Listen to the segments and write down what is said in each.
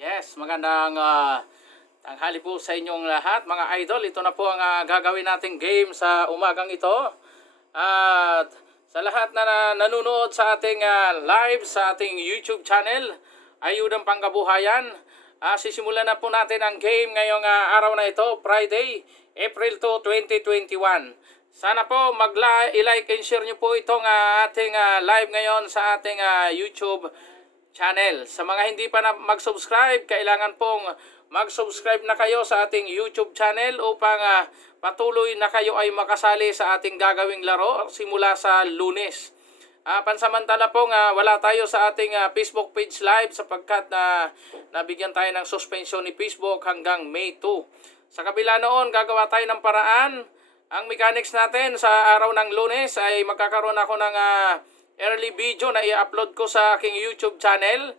Yes, magandang tanghali po sa inyong lahat mga idol. Ito na po ang gagawin nating game sa umagang ito. At sa lahat na nanonood sa ating live sa ating YouTube channel, Ayudang Pangkabuhayan, sisimulan na po natin ang game ngayong araw na ito, Friday, April 2, 2021. Sana po i-like and share nyo po itong ating live ngayon sa ating YouTube channel. Sa mga hindi pa na mag-subscribe, kailangan pong mag-subscribe na kayo sa ating YouTube channel upang patuloy na kayo ay makasali sa ating gagawing laro simula sa Lunes. Pansamantala pong wala tayo sa ating Facebook page live sapagkat nabigyan tayo ng suspension ni Facebook hanggang May 2. Sa kabila noon, gagawa tayo ng paraan. Ang mechanics natin sa araw ng Lunes ay magkakaroon ako ng early video na i-upload ko sa aking YouTube channel.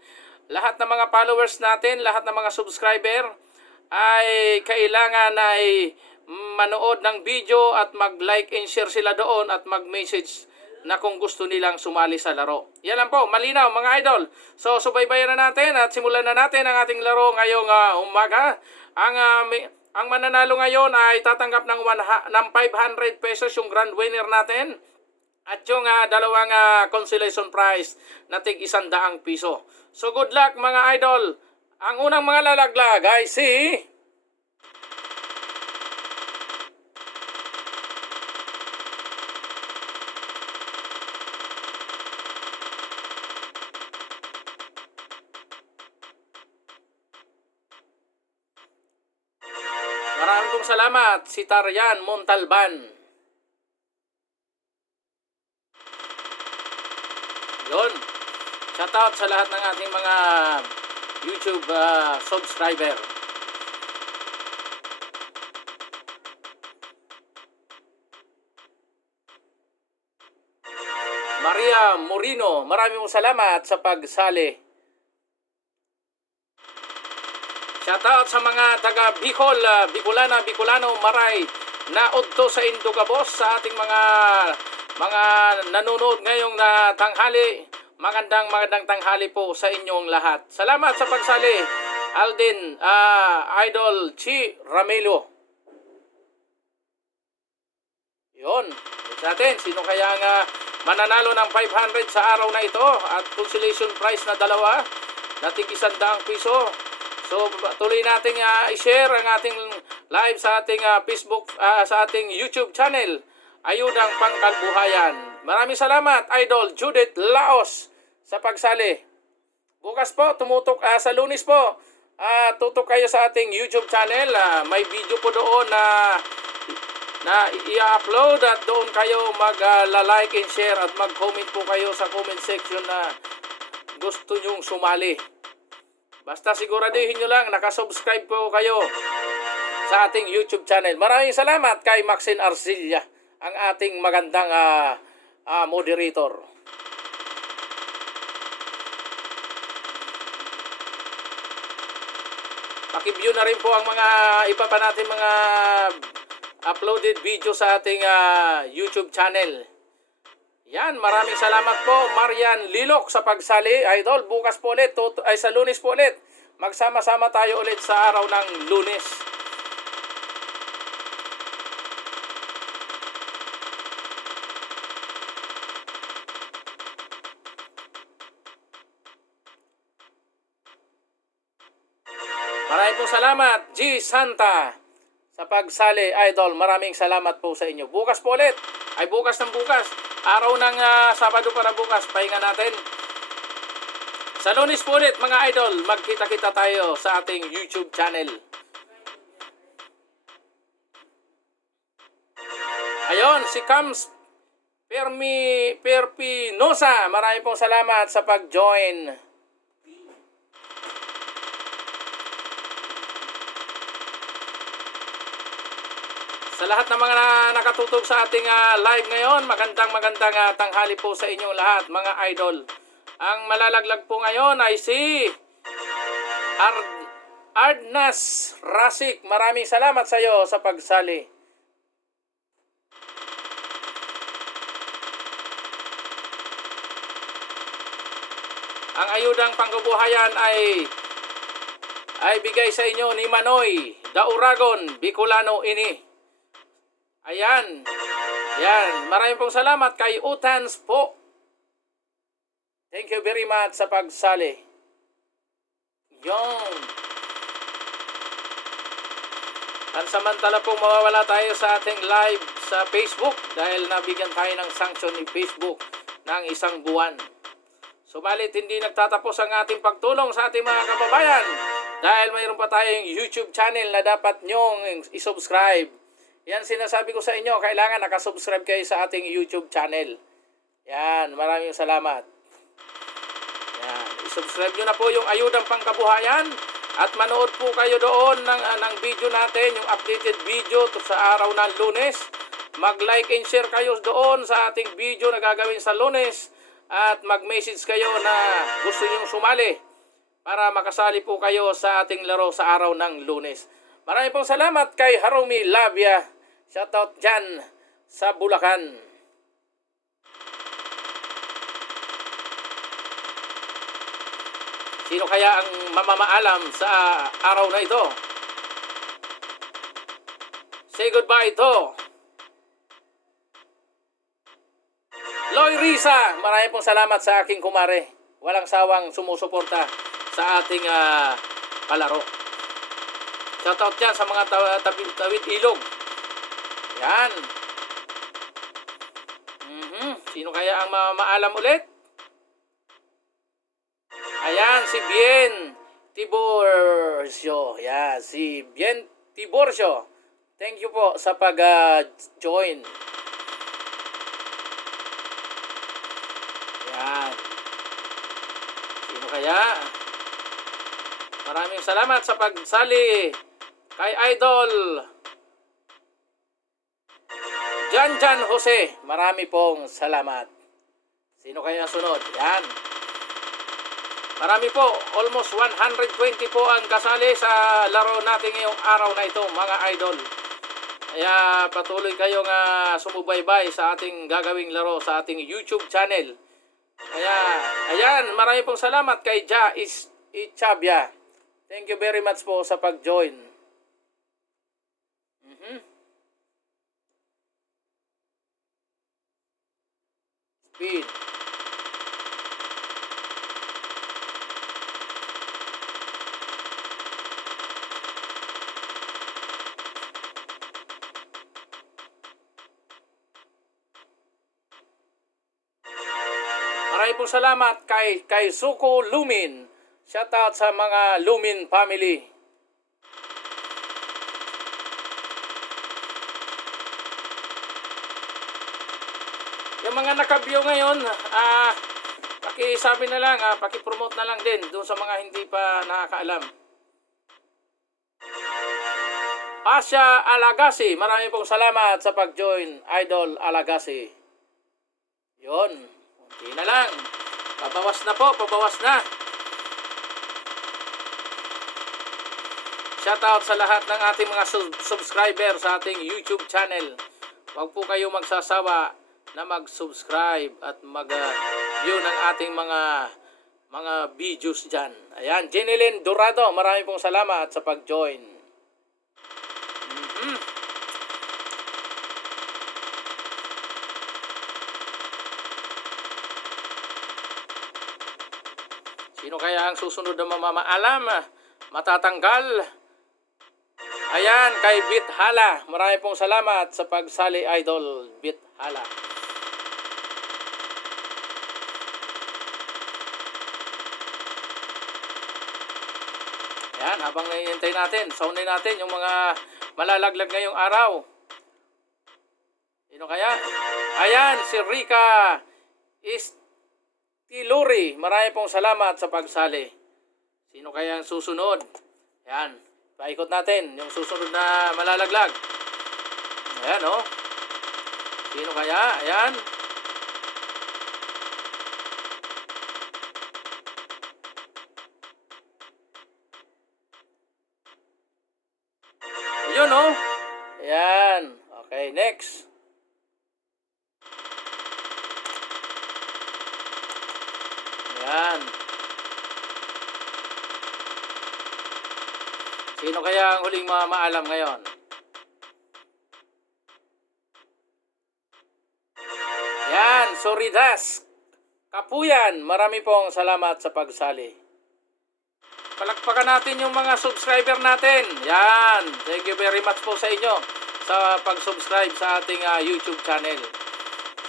Lahat ng mga followers natin, lahat ng mga subscriber ay kailangan ay manood ng video at mag-like and share sila doon at mag-message na kung gusto nilang sumali sa laro. Yan lang po, malinaw mga idol. So subaybayan na natin at simulan na natin ang ating laro ngayong umaga. Ang mananalo ngayon ay tatanggap ng 500 pesos yung grand winner natin. At yung dalawang consolation prize na tig 100 piso. So good luck mga idol. Ang unang mga lalaglag ay si maraming pong salamat, si Tarian Montalban. Yun. Shoutout sa lahat ng ating mga YouTube subscriber. Maria Morino, maraming salamat sa pagsali. Shoutout sa mga taga Bicol, Bicolano, Maray, na udto sa Indugabos, sa ating mga nanonood ngayong tanghali. Magandang tanghali po sa inyong lahat. Salamat sa pagsali. Alden, Idol Chi Ramelo. Yun. Sa atin, sino kaya nga mananalo ng 500 sa araw na ito at consolation prize na dalawa na tig 100 piso. So tuloy nating i-share ang ating live sa ating Facebook, sa ating YouTube channel, Ayudang Pangkabuhayan. Maraming salamat, Idol Judith Laos, sa pagsali. Bukas po, tumutok sa Lunes po, tutok kayo sa ating YouTube channel. May video po doon na i-upload at doon kayo mag-like and share at mag-comment po kayo sa comment section na gusto nyong sumali. Basta siguraduhin nyo lang, nakasubscribe po kayo sa ating YouTube channel. Maraming salamat kay Maxine Arcilla, ang ating magandang moderator. Paki-view na rin po ang mga iba pa natin mga uploaded video sa ating YouTube channel. Yan, maraming salamat po Marian Lilok sa pagsali, idol. Bukas po ulit, sa Lunes po ulit. Magsama-sama tayo ulit sa araw ng Lunes. Maraming po salamat, G. Santa, sa pagsali, idol. Maraming salamat po sa inyo. Bukas po ulit. Ay bukas ng bukas. Araw ng Sabado para bukas. Pahinga natin. Sa Lunes po ulit, mga idol. Magkita-kita tayo sa ating YouTube channel. Ayon, si Kams Perpinosa. Maraming pong salamat sa pag-join. Sa lahat ng mga nakatutog sa ating live ngayon, magandang tanghali po sa inyong lahat, mga idol. Ang malalaglag po ngayon ay si Ardnas Rasik. Maraming salamat sa iyo sa pagsali. Ang Ayudang Pangkabuhayan ay ay bigay sa inyo ni Manoy Dauragon Bicolano ini. Ayan. Yan. Maraming pong salamat kay Utans po. Thank you very much sa pagsali. Yon. Pansamantala pong mawawala tayo sa ating live sa Facebook dahil nabigyan tayo ng sanction ni Facebook ng 1 buwan. Subalit hindi nagtatapos ang ating pagtulong sa ating mga kababayan dahil mayroon pa tayong YouTube channel na dapat nyong isubscribe. Yan sinasabi ko sa inyo, kailangan nakasubscribe kayo sa ating YouTube channel. Yan, maraming salamat. Yan, isubscribe nyo na po yung Ayudang Pangkabuhayan at manood po kayo doon ng video natin, yung updated video sa araw ng Lunes. Mag-like and share kayo doon sa ating video na gagawin sa Lunes. At mag-message kayo na gusto nyong sumali para makasali po kayo sa ating laro sa araw ng Lunes. Maraming pong salamat kay Harumi Labia. Shoutout dyan sa Bulacan. Sino kaya ang mamamaalam sa araw na ito? Say goodbye to Loy Risa, maraming pong salamat sa aking kumare. Walang sawang sumusuporta sa ating palaro. Shoutout dyan sa mga tawid ilog. Yan. Sino kaya ang maalam ulit? Ayan, si Bien Tiborcio. Yan, si Bien Tiborcio. Thank you po sa pag-join. Yan. Sino kaya? Maraming salamat sa pagsali kay Idol Jan Jose. Marami pong salamat. Sino kaya sunod? Yan. Marami po. Almost 120 po ang kasali sa laro natin ngayong araw na ito, mga idol. Kaya patuloy kayong sumubaybay sa ating gagawing laro sa ating YouTube channel. Kaya, ayan, marami pong salamat kay Ja Ichabia. Thank you very much po sa pag-join. Speed. Maraming pong salamat kay Suko Lumin. Shoutout sa mga Lumin family. Yung mga naka-view ngayon, pakisabi na lang, pakipromote na lang din doon sa mga hindi pa nakakaalam. Asya Alagasi, maraming pong salamat sa pag-join, Idol Alagasi. Yon, kunti na lang. Pabawas na po, pabawas na. Shoutout sa lahat ng ating mga subscriber sa ating YouTube channel. Huwag po kayo magsasawa na mag-subscribe at mag-view ng ating mga videos dyan. Ayan, Jenilyn Dorado, maraming pong salamat sa pag-join. Sino kaya ang susunod na mamamaalam? Matatanggal? Ayan, kay Bit Hala. Maraming pong salamat sa pagsali, Idol Bit Hala. Ayan, habang nahihintay natin, saunin natin yung mga malalaglag ngayong araw. Sino kaya? Ayan, si Rika Istiluri. Maraming pong salamat sa pagsali. Sino kaya ang susunod? Ayan, paikot natin yung susunod na malalaglag. Ayan, oh. Sino kaya? Ayan. Ayun, oh. Ayan. Okay, next. Ayan. Sino kaya ang huling maalam ngayon? Yan, Soridas Kapuyan, marami pong salamat sa pagsali. Palakpakan natin yung mga subscriber natin. Yan, thank you very much po sa inyo sa pag-subscribe sa ating YouTube channel.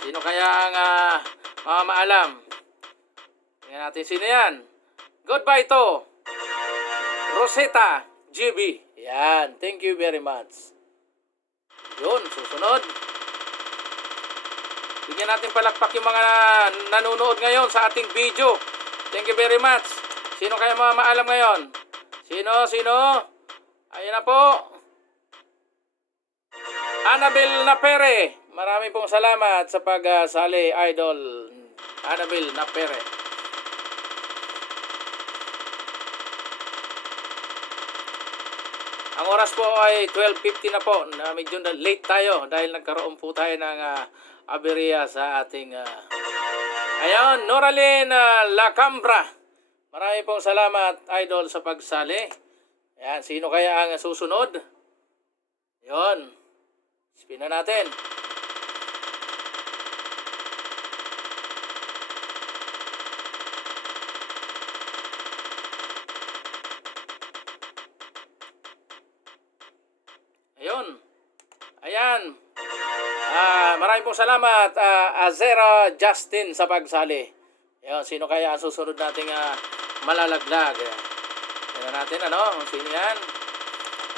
Sino kaya ang mamaalam? Tingnan natin sino yan. Goodbye to Rosetta GB. Yan, thank you very much. Yun, susunod. Bigyan natin palakpak yung mga nanonood ngayon sa ating video. Thank you very much. Sino kaya mamaalam ngayon? Sino? Ayan na po. Annabel Napere. Marami pong salamat sa pagsali, Idol. Annabel Napere. Ang oras po ay 12:50 na po. Medyo late tayo dahil nagkaroon po tayo ng aberya sa ating ayun, Noraline Lacambra. Marami pong salamat, Idol, sa pagsali. Ayan, sino kaya ang susunod? Yun. Spin na natin. Ayun. Ayan. Maraming pong salamat, Azera Justin, sa pagsali. Ayun, sino kaya ang susunod nating malalaglag? Tingnan natin, sino yan?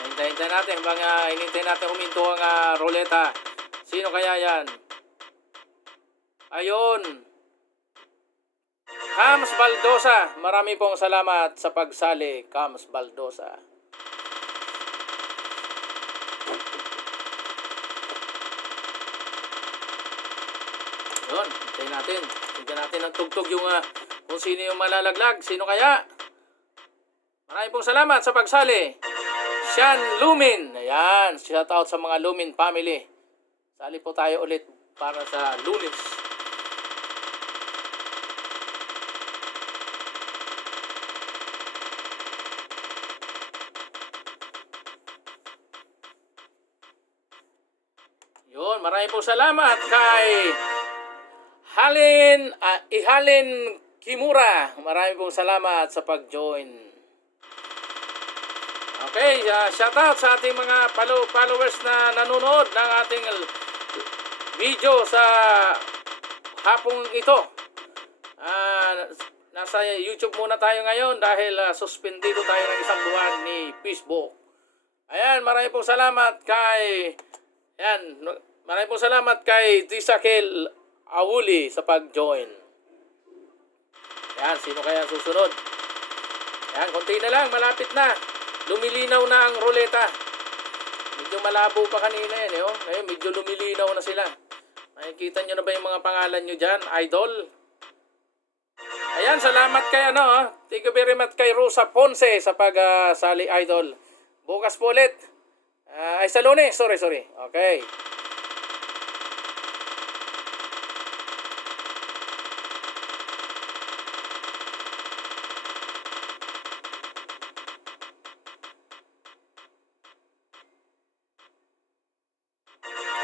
Hintayin natin, hinintay natin huminto ang ruleta. Sino kaya yan? Ayun. Cams Baldosa, marami pong salamat sa pagsali, Cams Baldosa. Yun, hintayin natin. Hintayin natin ang tugtog yung kung sino yung malalaglag. Sino kaya? Maraming pong salamat sa pagsali. Sean Lumin. Ayan, shout out sa mga Lumin family. Sali po tayo ulit para sa Lunes. Yun, maraming pong salamat kay Ihalin Kimura. Maraming pong salamat sa pag-join. Okay, shout out sa ating mga followers na nanonood ng ating video sa hapong ito. Nasa YouTube muna tayo ngayon dahil suspendido tayo ng isang buwan ni Facebook. Ayan, maraming pong salamat kay Tisakel Awuli sa pag-join. Ayan, sino kaya susunod? Ayan, konti na lang, malapit na. Lumilinaw na ang ruleta. Medyo malabo pa kanina yan, Ngayon, medyo lumilinaw na sila. Makikita nyo na ba yung mga pangalan nyo dyan, Idol? Ayan, salamat kay Thank you very much kay Rosa Ponce sa pagsali, Idol. Bukas po ulit. Sa Lunes, sorry. Okay.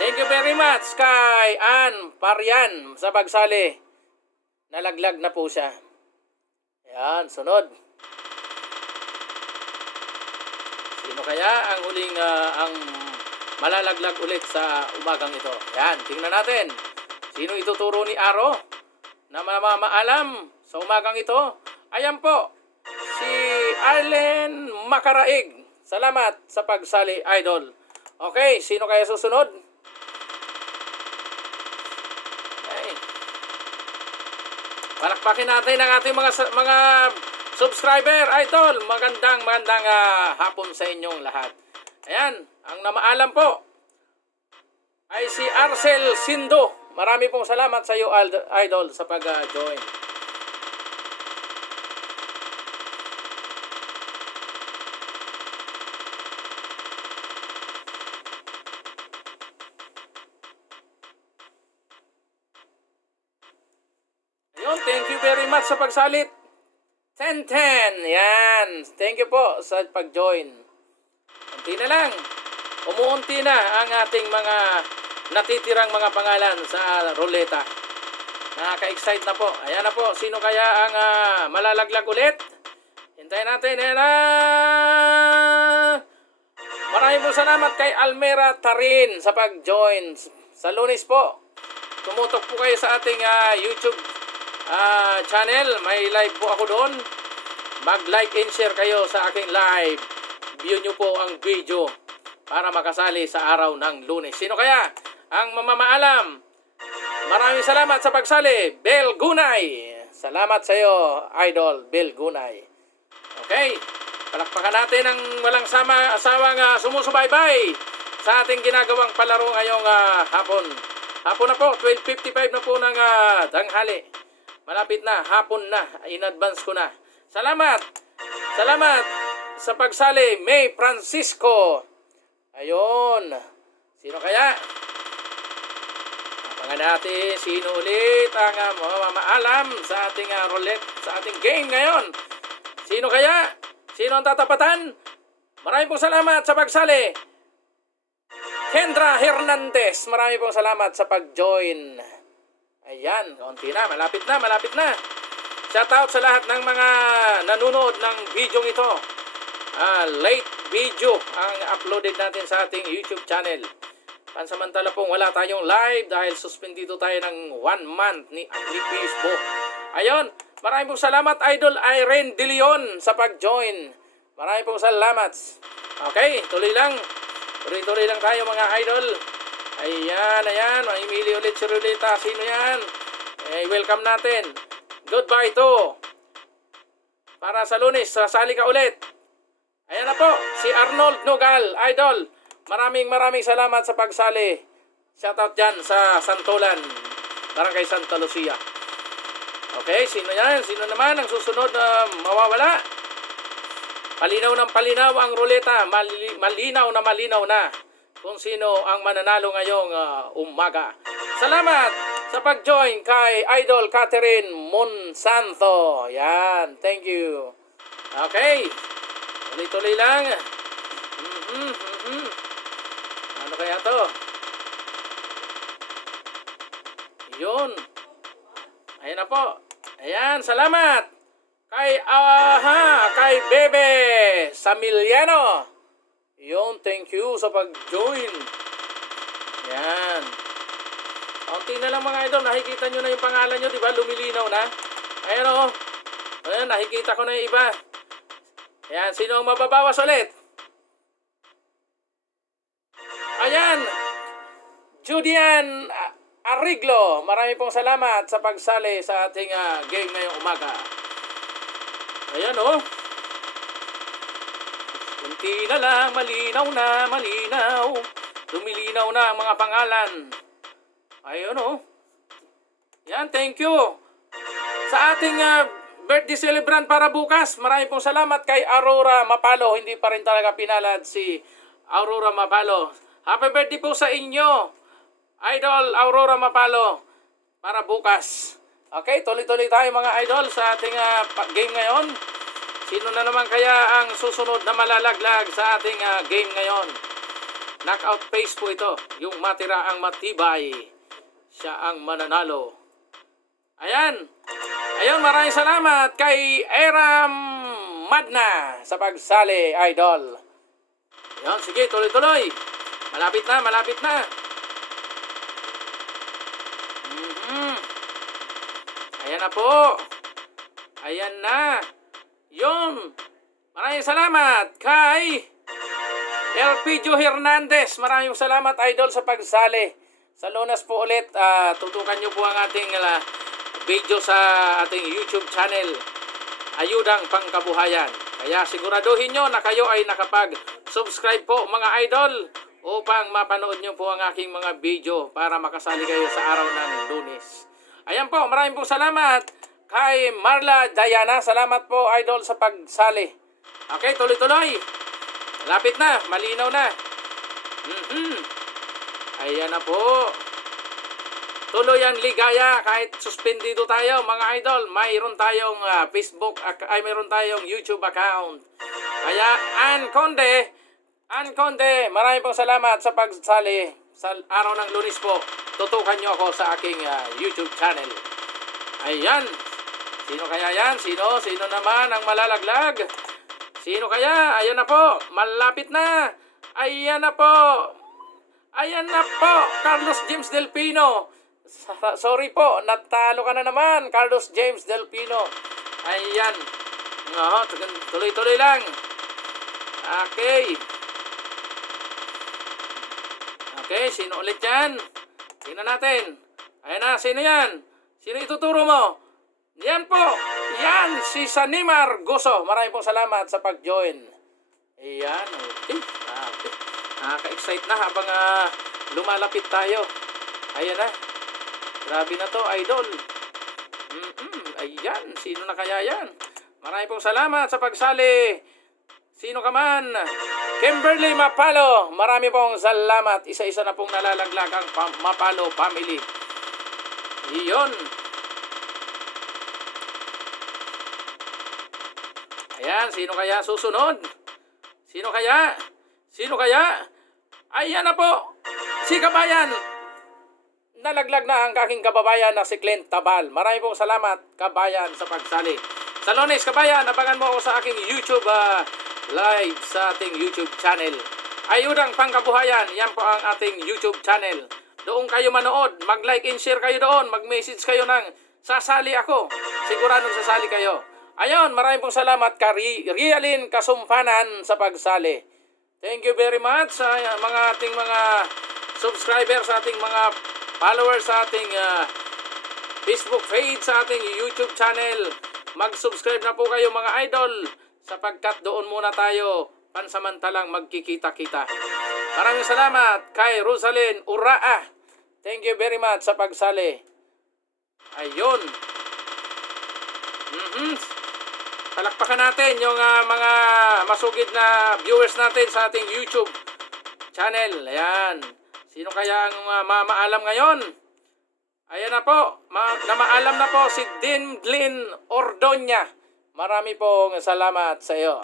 Thank you very much kay Ann Parian sa pagsali. Nalaglag na po siya. Ayan, sunod. Sino kaya ang huling ang malalaglag ulit sa umagang ito? Ayan, tingnan natin. Sino ituturo ni Aro na mamaalam sa umagang ito? Ayan po, si Arlen Makaraig. Salamat sa pagsali, Idol. Okay, sino kaya susunod? Palakpakin natin ang ating mga subscriber, Idol. Magandang hapon sa inyong lahat. Ayan, ang namaalam po ay si Arcel Sindo. Marami pong salamat sa iyo, Idol, sa pag-join. Thank you very much sa pagsalit. 10-10. Yan. Thank you po sa pag-join. Unti na lang. Umuunti na ang ating mga natitirang mga pangalan sa ruleta. Nakaka-excite na po. Ayan na po. Sino kaya ang malalaglag ulit? Hintayin natin. Ayan na. Maraming po salamat kay Almera Tarin sa pag-join. Sa Lunes po. Tumutok po kayo sa ating YouTube channel. May live po ako doon. Mag-like and share kayo sa aking live. View nyo po ang video para makasali sa araw ng Lunes. Sino kaya ang mamamaalam? Maraming salamat sa pagsali, Bel Gunay. Salamat sa iyo, Idol Bel Gunay. Okay, palakpakan natin ang walang asawang sumusubaybay sa ating ginagawang palaro ngayong hapon. Hapon na po, 12:55 na po ng tanghali. Malapit na, hapon na, in advance ko na. Salamat! Salamat sa pagsali, May Francisco. Ayun, sino kaya? Natin sino ulit ang mamaalam sa ating roulette, sa ating game ngayon. Sino kaya? Sino ang tatapatan? Maraming pong salamat sa pagsali. Kendra Hernandez, maraming pong salamat sa pag-join. Ayan, konti na, malapit na, malapit na. Shout out sa lahat ng mga nanonood ng video ito. Late video ang uploaded natin sa ating YouTube channel. Pansamantala pong wala tayong live dahil suspendido tayo ng 1 month ni Facebook. Ayun, maraming pong salamat Idol Irene De Leon sa pag-join. Maraming pong salamat. Okay, tuloy lang. Tuloy-tuloy lang tayo mga idol. Ayan, ayan. Mamimili ulit si Ruleta. Sino yan? Welcome natin. Goodbye to. Para sa Lunes, sasali ka ulit. Ayan na po, si Arnold Nogal, Idol. Maraming salamat sa pagsali. Shoutout dyan sa Santolan, Barangay Santa Lucia. Okay, sino yan? Sino naman ang susunod na mawawala? Palinaw ng palinaw ang ruleta. Malinaw na kung sino ang mananalo ngayong umaga. Salamat sa pag-join kay Idol Catherine Monsanto. Yan, thank you. Okay, tuloy-tuloy lang. Ano kaya to? Yun. Ayan na po. Ayan, salamat. Kay Bebe Samiliano. Yun, thank you sa pag-join. Ayan. Kaunti na lang mga idol. Nakikita nyo na yung pangalan nyo, di ba? Lumilinaw na. Ayan o. Ayan, nakikita ko na yung iba. Ayan, sino ang mababawas ulit? Ayan, Judian Ariglo, marami pong salamat sa pagsali sa ating game ngayong umaga. Ayan o. Kunti na lang, malinaw. Lumilinaw na ang mga pangalan. Ayan o. Yan, thank you. Sa ating birthday celebrant para bukas, marami pong salamat kay Aurora Mapalo. Hindi pa rin talaga pinalad si Aurora Mapalo. Happy birthday po sa inyo, Idol Aurora Mapalo, para bukas. Okay, tuloy-tuloy tayo mga idol sa ating game ngayon. Sino na naman kaya ang susunod na malalaglag sa ating game ngayon? Knockout phase po ito. Yung matira ang matibay, siya ang mananalo. Ayan. Ayun, maraming salamat kay Eram Madna sa pagsali, idol. Ayan, sige, tuloy-tuloy. Malapit na. Ayan na po. Ayan na. Yun. Maraming salamat kay Elpidio Hernandez. Maraming salamat idol sa pagsali. Sa Lunes po ulit, tutukan nyo po ang ating video sa ating YouTube channel, Ayudang Pangkabuhayan. Kaya siguraduhin nyo na kayo ay nakapag-subscribe po mga idol, upang mapanood nyo po ang aking mga video para makasali kayo sa araw ng Lunes. Ayan po, maraming po salamat kay Marla Diana. Salamat po idol sa pagsali. Okay, tuloy-tuloy. Lapit na, malinaw na. Ayan na po. Tuloy ang ligaya kahit suspendido tayo mga idol. Mayroon tayong mayroon tayong YouTube account. Kaya Ann Conde, Ann Conde, maraming pong salamat sa pagsali sa araw ng Lunes po. Tutukan nyo ako sa aking YouTube channel. Ayan. Sino kaya yan? Sino? Sino naman ang malalaglag? Sino kaya? Ayan na po. Malapit na. Ayan na po. Ayan na po. Carlos James Del Pino. Sorry po. Natalo ka na naman. Carlos James Del Pino. Ayan. Tuloy-tuloy lang. Okay. Okay. Sino ulit yan? Tingnan natin. Ayan na. Sino yan? Sino ituturo mo? Yan po. Yan. Si Sanimar Goso. Maraming pong salamat sa pag-join. Ayan. Okay. Nakaka-excite na habang lumalapit tayo. Ayan na. Grabe na to, idol. Ayan. Sino na kaya yan? Maraming pong salamat sa pagsali. Sino ka man? Kimberly Mapalo. Marami pong salamat. Isa-isa na pong nalalaglag ang Mapalo family. Iyon. Ayan, sino kaya susunod? Sino kaya? Sino kaya? Ayan na po. Si Kabayan. Nalaglag na ang aking kababayan na si Clint Tabal. Maraming pong salamat, Kabayan, sa pagsali. Sa Lunes, Kabayan, abangan mo ako sa aking YouTube live sa ating YouTube channel. Ayudang Pangkabuhayan. Yan po ang ating YouTube channel. Doon kayo manood. Mag-like and share kayo doon. Mag-message kayo ng sasali ako. Siguradong sasali kayo. Ayun, maraming pong salamat ka Rialin Kasumpanan sa pagsali. Thank you very much sa mga ating mga subscribers, sa ating mga followers, sa ating Facebook page, sa ating YouTube channel. Mag-subscribe na po kayo mga idol sapagkat doon muna tayo pansamantalang magkikita-kita. Maraming salamat kay Rosalyn Uraa. Thank you very much sa pagsali. Ayun. Palakpakan natin yung mga masugid na viewers natin sa ating YouTube channel. Ayan. Sino kaya ang mamaalam ngayon? Ayan na po. Namaalam na po si Dinglin Ordoña. Marami pong salamat sa iyo.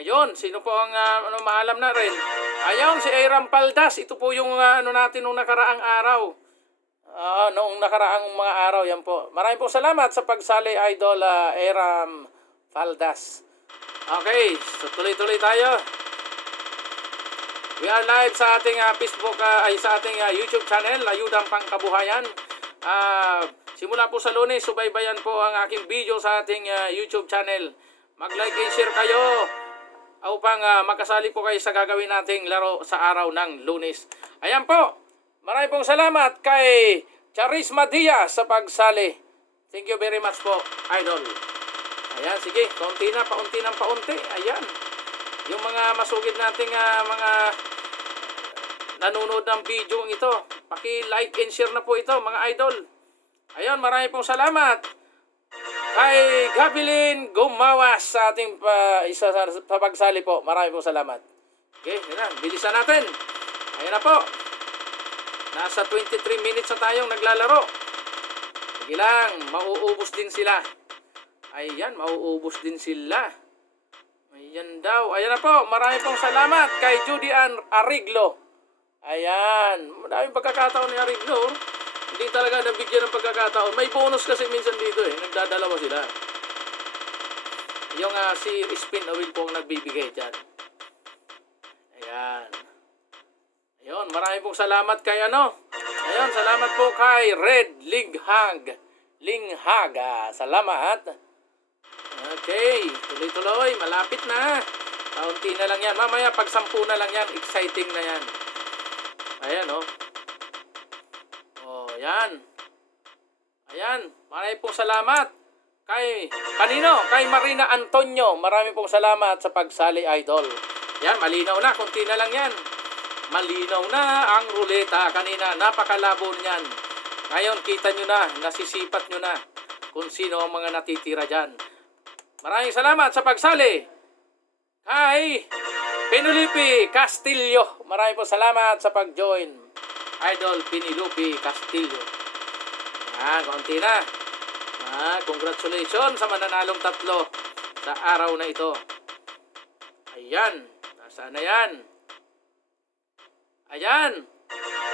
Ayun, sino po ang maalam na rin? Ayun, si Aram Paldas. Ito po yung natin nung nakaraang araw. Noong nakaraang mga araw, yan po. Maraming po salamat sa pagsali, idol Aram Paldas. Okay, so tuloy-tuloy tayo. We are live sa ating Facebook, sa ating YouTube channel, Ayudang Pangkabuhayan. Simula po sa Lunes, subaybayan po ang aking video sa ating YouTube channel. Mag-like and share kayo upang makasali po kayo sa gagawin nating laro sa araw ng Lunes. Ayan po. Maraming pong salamat kay Charisma Diaz sa pagsali. Thank you very much po, idol. Ayan, sige. Paunti na, paunti. Ayan. Yung mga masugid nating mga nanonood ng video ito, paki-like and share na po ito, mga idol. Ayan, maraming pong salamat kay Gabilin Gumawas sa ating isa sa pagsali po. Maraming pong salamat. Okay, yan. Bilisan natin. Ayan na po. Nasa 23 minutes na tayong naglalaro. Sige lang, mauubos din sila. Ayan, mauubos din sila. Ayan daw. Ayan na po. Maraming pong salamat kay Judy Ann Ariglo. Ayan. Maraming pagkakataon ni Ariglo. Hindi talaga nabigyan ng pagkakataon. May bonus kasi minsan dito nagdadalawa sila. Yung si spin na wheel po ang nagbibigay dyan. Ayan. Ayun, maraming pong salamat kay Ayun, salamat po kay Red Linghag. Salamat. Okay, tuloy-tuloy. Malapit na. Kaunti na lang yan. Mamaya pag 10 na lang yan, exciting na yan. Ayan, Ayan. Ayan. Maraming pong salamat. Kanino? Kay Marina Antonio. Maraming pong salamat sa pagsali, idol. Yan, malinaw na. Kunti na lang yan. Malinaw na ang ruleta. Kanina, napakalabo niyan. Ngayon, kita nyo na. Nasisipat nyo na kung sino ang mga natitira dyan. Maraming salamat sa pagsali. Kay Penulipi Castillo. Maraming pong salamat sa pag-join. Idol Pinilupi Castillo. Yan, kaunti na. Congratulations sa mananalong 3 sa araw na ito. Ayan, nasaan na yan? Ayan.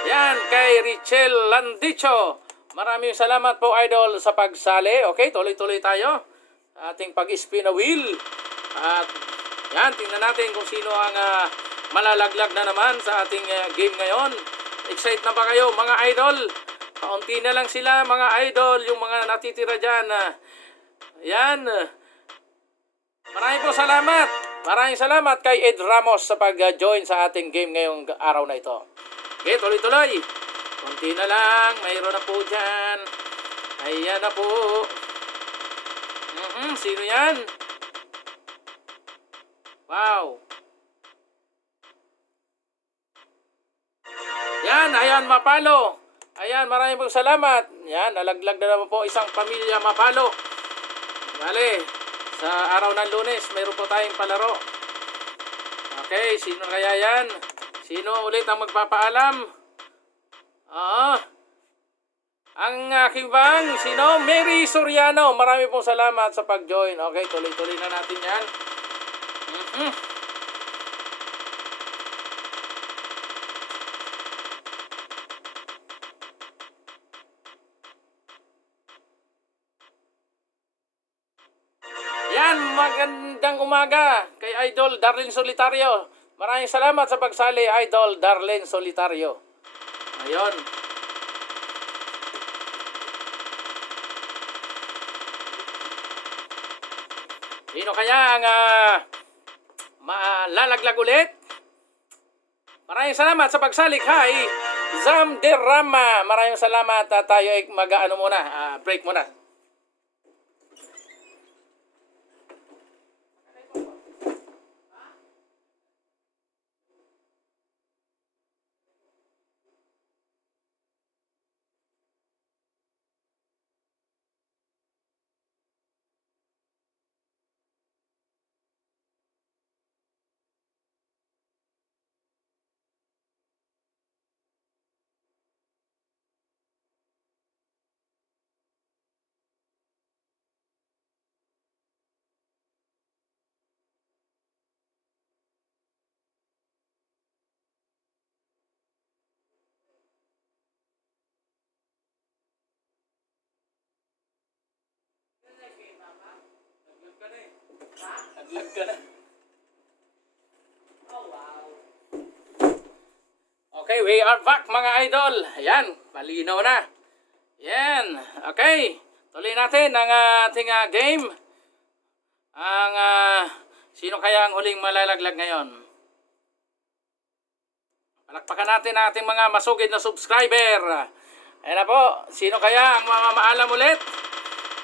Yan, kay Richel Landicho. Maraming salamat po, Idol, sa pagsali. Okay, tuloy-tuloy tayo sa ating pag-spin a wheel. At yan, tingnan natin kung sino ang malalaglag na naman sa ating game ngayon. Excited na ba kayo, mga idol? Kaunti na lang sila, mga idol, yung mga natitira dyan. Yan. Maraming po salamat. Maraming salamat kay Ed Ramos sa pag-join sa ating game ngayong araw na ito. Okay, tuloy-tuloy. Kunti na lang. Mayroon na po dyan. Ayan na po. Sino yan? Wow. Yan, ayan, Mapalo. Ayan, maraming po salamat. Yan, nalaglag na naman po isang pamilya Mapalo. Bale, sa araw ng Lunes, mayroon po tayong palaro. Okay, sino kaya yan? Sino ulit ang magpapaalam? Ang aking bang, sino? Mary Soriano. Marami pong salamat sa pag-join. Okay, tuloy-tuloy na natin yan. Yan, magandang umaga kay Idol Darlene Solitario. Maraming salamat sa pagsali, Idol Darlene Solitario. Ayun. Sino kaya ang malalaglag ulit? Maraming salamat sa pagsali kay Zamderama. Maraming salamat. Tayo ay mag-ano muna, break muna. Naglag ka na. Oh, wow. Okay, we are back, mga idol. Ayan, malinaw na. Yan, okay. Tuloy natin ang ating game. Ang sino kaya ang huling malalaglag ngayon? Palakpakan natin ang ating mga masugid na subscriber. Ayan na po, sino kaya ang mamamaalam ulit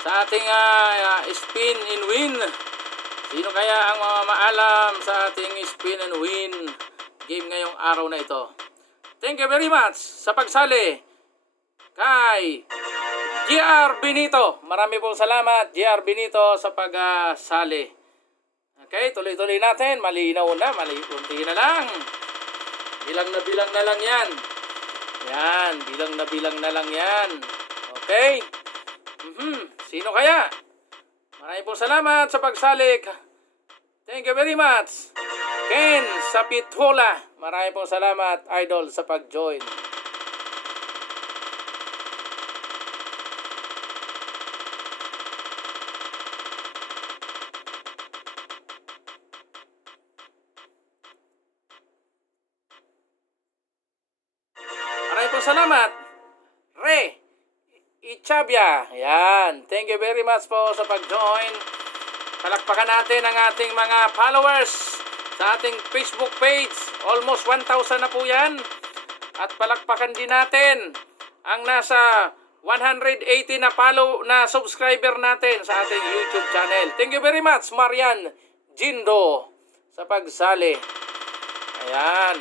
sa ating spin and win? Sino kaya ang mamamaalam sa ating spin and win game ngayong araw na ito? Thank you very much sa pagsali kay GR Benito. Marami pong salamat, GR Benito, sa pagsali. Okay, tuloy-tuloy natin. Malinaw na, kunti na lang. Bilang na lang yan. Yan, bilang na lang yan. Okay? Sino kaya? Maraming pong salamat sa pagsalik. Thank you very much. Ken Sapithola. Maraming pong salamat, idol, sa pag-join. Maraming pong salamat. Re Ichabia. Yan. Thank you very much po sa pag-join. Palakpakan natin ang ating mga followers sa ating Facebook page. Almost 1,000 na po yan. At palakpakan din natin ang nasa 180 na subscriber natin sa ating YouTube channel. Thank you very much, Marian Jindo, sa pagsali. Ayan.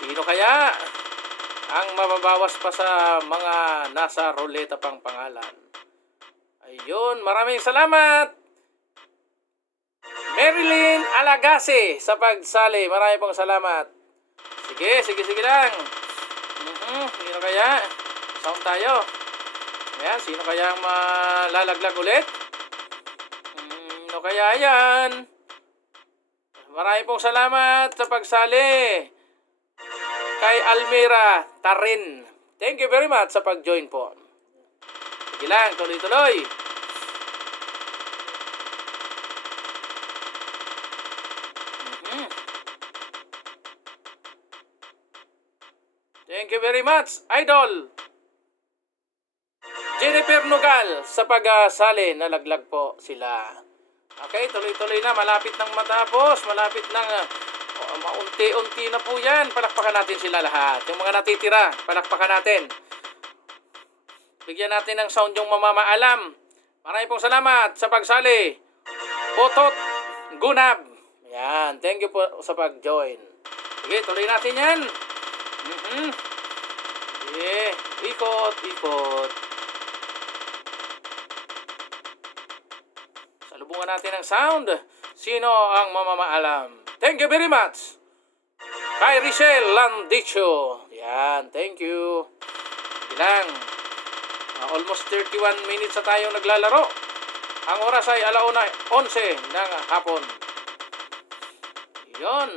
Sino kaya ang mababawas pa sa mga nasa ruleta pang pangalan? Ayun, maraming salamat, Marilyn Alagase, sa pagsali. Maraming pong salamat. Sige lang. Sino kaya? Sound tayo. Ayan, sino kaya ang malalaglag ulit? Sino kaya yan? Maraming pong salamat sa pagsali kay Almira Tarin. Thank you very much sa pag-join po. Sige lang, tuloy-tuloy. Thank you very much, Idol Jennifer Nugal, sa pagsali. Nalaglag po sila. Okay, tuloy-tuloy na. Malapit nang matapos. Malapit nang maunti-unti na po yan. Palakpakan natin sila lahat. Yung mga natitira, palakpakan natin. Bigyan natin ng sound yung mamamaalam. Maraming pong salamat sa pagsali. Potot Gunab. Yan. Thank you po sa pag-join. Sige, tuloy natin yan. Ikot. Salubungan natin ang sound. Sino ang mamamaalam? Thank you very much. Kay Richelle Landicho. Yan, thank you. Sige lang. Almost 31 minutes na tayong naglalaro. Ang oras ay 11:11 ng hapon. Yun.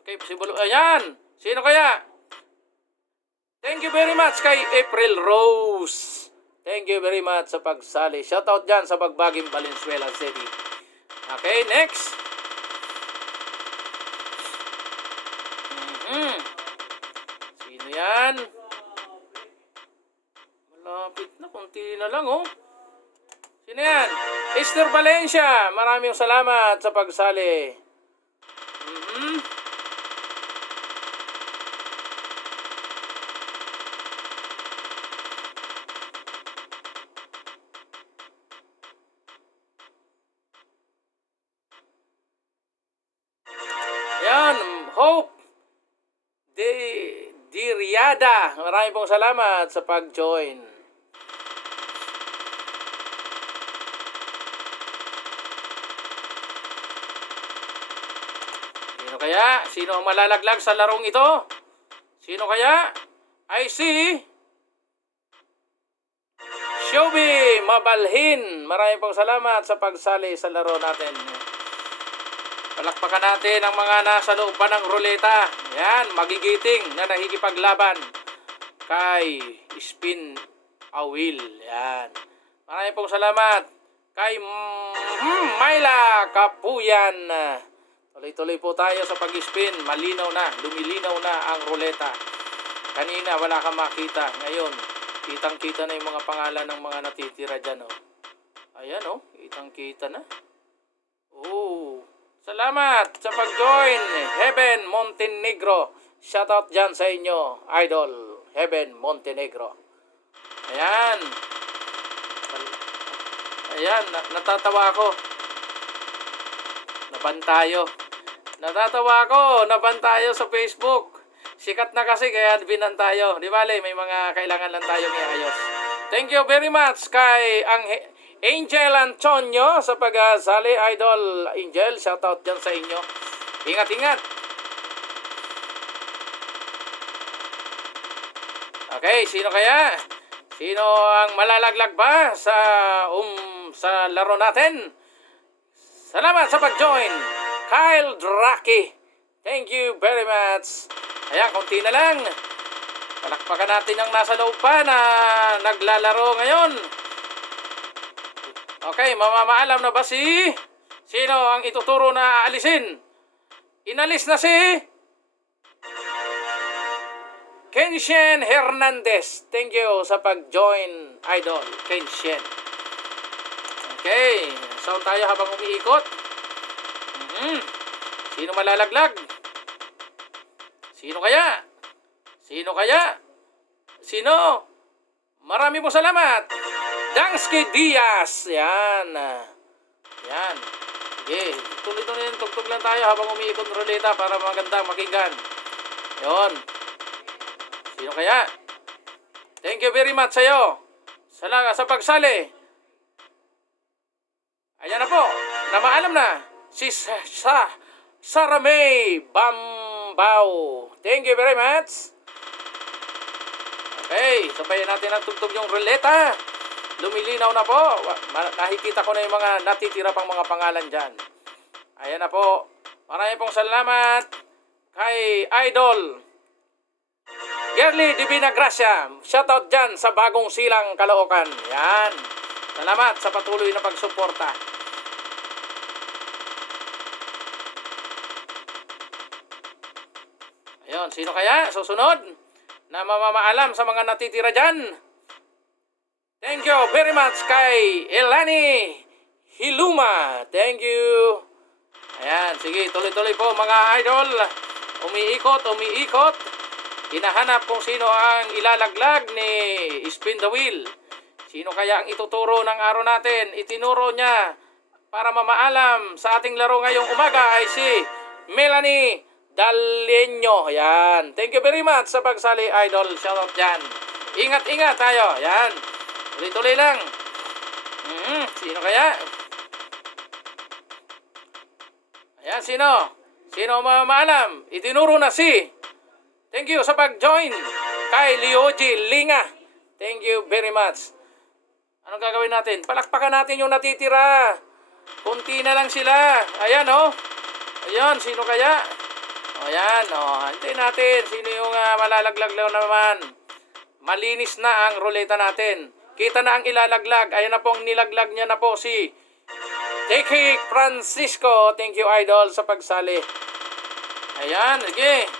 Okay, ayan. Sino kaya? Thank you very much kay April Rose. Thank you very much sa pagsali. Shoutout dyan sa Bagbaging Valenzuela City. Okay, next. Sino yan? Malapit na, kunti na lang oh. Sino yan? Esther Valencia. Maraming salamat sa pagsali. Yan, Hope Diriada. Maraming pong salamat sa pag-join. Sino kaya? Sino ang malalaglag sa larong ito? Sino kaya? I see Shobi Mabalhin. Maraming pong salamat sa pagsali sa laro natin. Palakpakan natin ang mga nasa loob pa ng ruleta. Yan, magigiting na nakikipaglaban kay Spin Awil. Yan. Maraming pong salamat kay Myla Kapuyan. Tuloy-tuloy po tayo sa pag-spin. Malinaw na, lumilinaw na ang ruleta. Kanina wala kang makita. Ngayon, kitang-kita na yung mga pangalan ng mga natitira dyan. Oh. Ayan, oh, kitang-kita na. Oh. Salamat sa pag-join, Heaven Montenegro. Shoutout dyan sa inyo, Idol Heaven Montenegro. Ayan. Ayan, natatawa ako. Nabantayo sa Facebook. Sikat na kasi kaya binantayo. Di bale, may mga kailangan lang tayong iayos. Thank you very much kay Angel Antonio sa pagsali. Idol Angel, shoutout dyan sa inyo. Ingat-ingat. Okay, sino kaya? Sino ang malalaglag ba sa laro natin? Salamat sa pag-join. Kyle Draki. Thank you very much. Ayan, konti na lang. Palakpakan natin ang nasa loob pa na naglalaro ngayon. Okay, mamamaalam na ba sino ang ituturo na aalisin? Inalis na si Kenshen Hernandez. Thank you sa pag-join, Idol Kenshen. Okay, sound tayo habang umiikot. Sino malalaglag? Sino kaya? Sino? Marami po salamat. Dansky Diaz. Yan. Sige, tuloy-tuloy yan. Tugtog lang tayo habang umiikot ng ruleta para magandang makinggan. Yon. Sino kaya? Thank you very much sa'yo. Sa pagsali. Ayan na po. Namaalam na. Si Sarah May Cubao. Thank you very much. Okay, sabayan natin ang tugtog yung ruleta. Lumilinaw na po. Nakikita ko na yung mga natitira pang mga pangalan dyan. Ayan na po. Maraming pong salamat kay Idol Gerly Divina Gracia. Shoutout dyan sa Bagong Silang, Caloocan. Yan. Salamat sa patuloy na pagsuporta. Ayun, sino kaya susunod na mamamaalam sa mga natitira dyan? Thank you very much kay Elani Hiluma. Thank you. Ayan, sige, tuloy-tuloy po mga idol. Umiikot. Hinahanap kung sino ang ilalaglag ni Spin the Wheel. Sino kaya ang ituturo ng araw natin? Itinuro niya para mamaalam sa ating laro ngayong umaga ay si Melanie Daleño. Ayan. Thank you very much sa pagsali, idol. Shoutout dyan. Ingat-ingat tayo. Ayan. Tuloy-tuloy lang. Sino kaya? Ayan, sino? Sino mamaalam? Itinuro na si. Thank you sa pag-join kay Leoji Linga. Thank you very much. Anong gagawin natin? Palakpakan natin yung natitira. Kunti na lang sila. Ayan, oh. Ayan, sino kaya? Ayan, oh. Hintayin natin. Sino yung malalaglag lang naman? Malinis na ang ruleta natin. Kita na ang ilalaglag. Ayan na pong nilaglag niya na po si Teki Francisco. Thank you, idol, sa pagsali. Ayan, sige.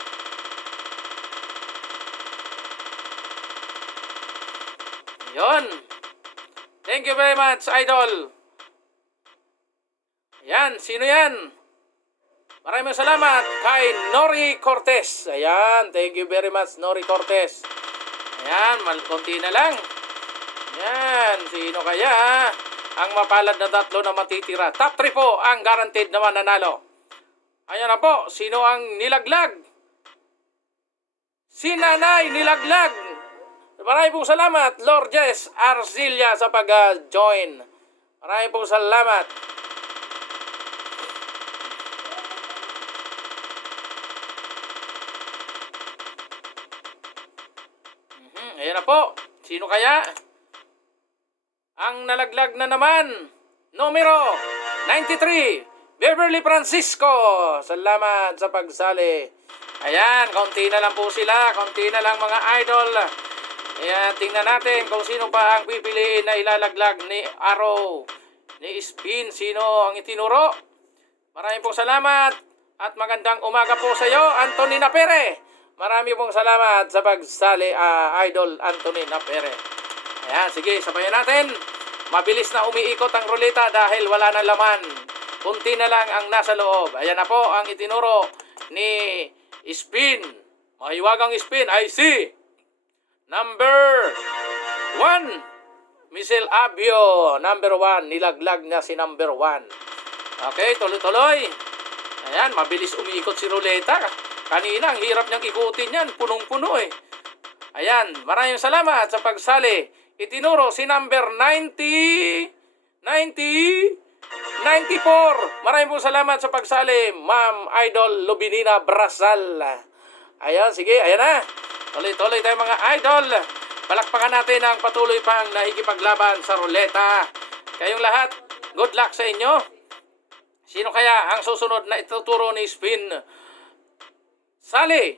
Ayan. Thank you very much, idol. Ayan, sino yan? Maraming salamat kay Nori Cortez. Ayan, thank you very much, Nori Cortez. Ayan, konti na lang. Ayan, sino kaya ang mapalad na tatlo na matitira? Top 3 po ang guaranteed na mananalo. Ayan na po, sino ang nilaglag? Si Nanay nilaglag. Maraming pong salamat, Lourdes Arcilla, sa pag-join. Maraming pong salamat. Ayan na po. Sino kaya? Ang nalaglag na naman, numero 93, Beverly Francisco. Salamat sa pagsali. Ayan, kaunti na lang po sila. Kaunti na lang mga idol. Ayan, tingnan natin kung sino pa ang pipiliin na ilalaglag ni Arrow, ni Spin. Sino ang itinuro? Maraming pong salamat at magandang umaga po sa iyo, Anthony Napere. Maraming pong salamat sa pagsali, idol Anthony Napere. Ayan, sige, sabayan natin. Mabilis na umiikot ang ruleta dahil wala na laman. Kunti na lang ang nasa loob. Ayan na po ang itinuro ni Spin. Mahiwagang Spin ay si number 1. Michelle Abio. Number 1. Nilaglag na si number 1. Okay, tuloy-tuloy. Ayan, mabilis umiikot si ruleta. Kanina, ang hirap niyang ikutin yan. Punong-puno eh. Ayan, maraming salamat sa pagsali. Itinuro si number 90, 94. Maraming po salamat sa pagsali, Ma'am Idol Lubinina Brasal. Ayan, sige, ayan na. Tuloy-tuloy tayo mga idol. Palakpakan natin ang patuloy pang nakikipaglaban sa ruleta. Kayong lahat, good luck sa inyo. Sino kaya ang susunod na ituturo ni Spin? Sali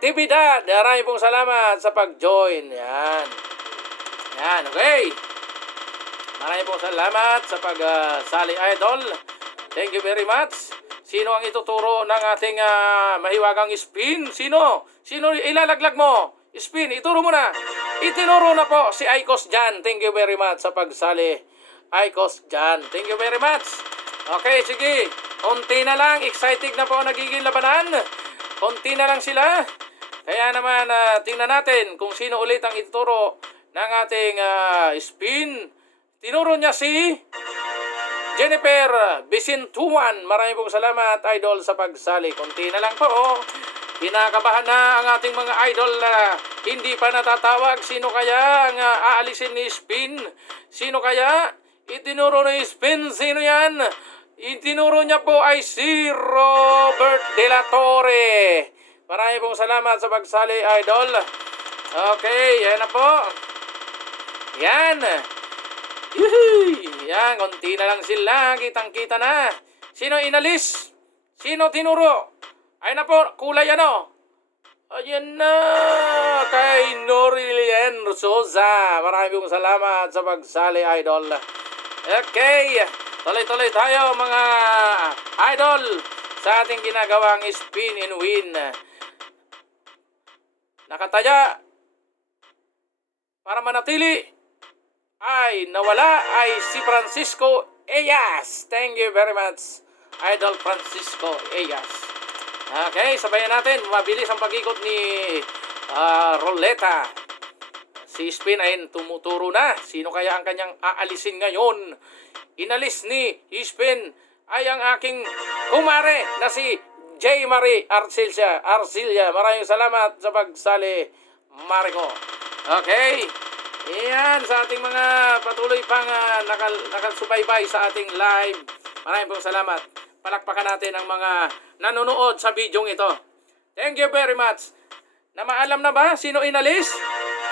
Tibidad. Maraming pong salamat sa pag-join. Yan. Yan, okay. Maraming pong salamat sa pag-sali, idol. Thank you very much. Sino ang ituturo ng ating mahiwagang Spin? Sino ilalaglag mo? Spin, ituro mo na. Itinuro na po si Icos Jan. Thank you very much sa pagsali, Icos Jan. Thank you very much. Okay, sige. Konti na lang. Excited na po nagiging labanan. Konti na lang sila. Kaya naman, tingnan natin kung sino ulit ang ituturo ng ating Spin. Tinuro niya si Jennifer Bisintuan. Maraming pong salamat, idol, sa pagsali. Konti na lang po. Kinakabahan na ang ating mga idol na hindi pa natatawag. Sino kaya ang aalisin ni Spin? Sino kaya? Itinuro ni Spin. Sino yan? Itinuro niya po ay si Robert De La Torre. Marami pong salamat sa pagsali, idol. Okay, yan na po. Yan. Yuhuy! Yan, konti na lang sila. Kitang-kita na. Sino inalis? Sino tinuro? Ay na po, kulay ano? Ayan na. Kay Norilien Rososa. Marami pong salamat sa pagsali, idol. Okay. Tuloy-tuloy tayo mga idol sa ating ginagawang spin and win. Nakataya para manatili ay nawala ay si Francisco Eyas. Thank you very much, Idol Francisco Eyas. Okay, sabayan natin. Mabilis ang pag-ikot ni Roleta. Si Spin ay tumuturo na. Sino kaya ang kanyang aalisin ngayon? Inalis ni Spin ay ang aking kumare na si J. Marie Arcilia. Maraming salamat sa pagsali, Marico. Okay. Iyan sa ating mga patuloy pang nakasubaybay sa ating live. Maraming pong salamat. Palakpakan natin ang mga nanonood sa bidyong ito. Thank you very much. Na maalam na ba sino inalis?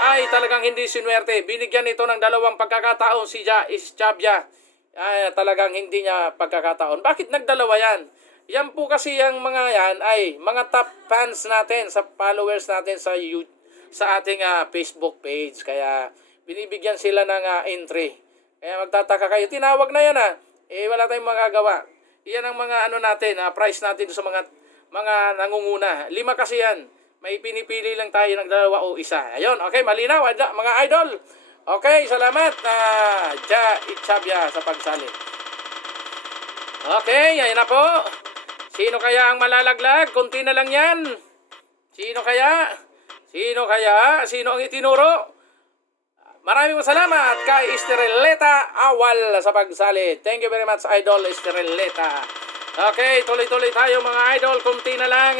Ay talagang hindi sinuwerte. Binigyan ito ng dalawang pagkakataon si Chabia. Ay talagang hindi niya pagkakataon. Bakit nagdalawa yan? Yan po kasi yung mga yan ay mga top fans natin, sa followers natin sa YouTube, sa ating Facebook page. Kaya binibigyan sila ng entry. Kaya magtataka kayo, tinawag na yan wala tayong magagawa. Iyan ang mga natin, price natin sa mga nangunguna. 5 kasi yan. May pinipili lang tayo ng 2 o 1. Ayun, okay, malinaw mga idol. Okay, salamat Chabia sa pagsali. Okay, ayan na po. Sino kaya ang malalaglag? Kunti na lang yan. Sino kaya? Sino ang itinuro? Maraming salamat kay Estreleta Awal sa pagsali. Thank you very much, Idol Estreleta. Okay, tuloy-tuloy tayo mga idol. Kunti na lang.